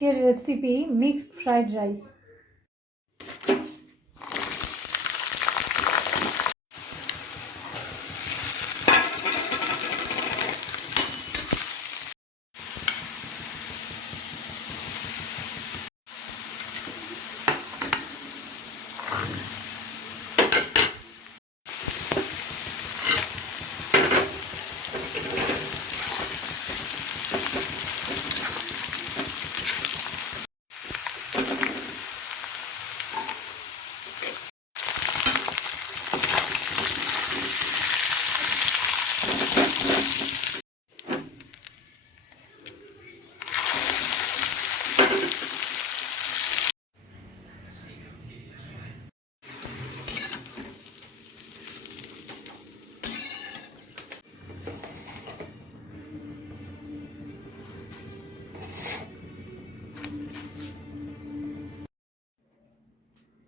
এর recipe mixed fried rice.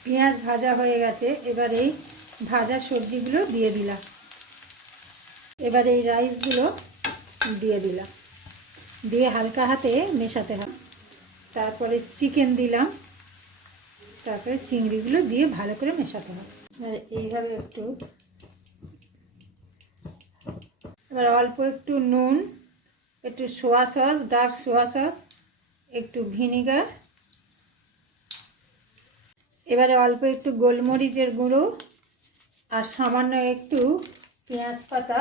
পেঁয়াজ ভাজা হয়ে গেছে, এবার এই ভাজা সবজিগুলো দিয়ে দিলাম। এবার এই রাইসগুলো দিয়ে দিলাম, দিয়ে হালকা হাতে মেশাতে হবে। তারপরে চিকেন দিলাম, তারপরে চিংড়িগুলো দিয়ে ভালো করে মেশাতে হবে। এবার এইভাবে এবার অল্প একটু নুন, একটু সোয়া সস, ডার্ক সোয়া সস, একটু ভিনিগার, এবারে অল্প একটু গোলমরিচের গুঁড়ো আর সামান্য একটু পেঁয়াজ পাতা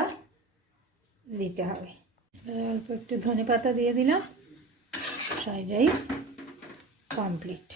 দিতে হবে। এবারে অল্প একটু ধনে পাতা দিয়ে দিলাম। Fried rice complete.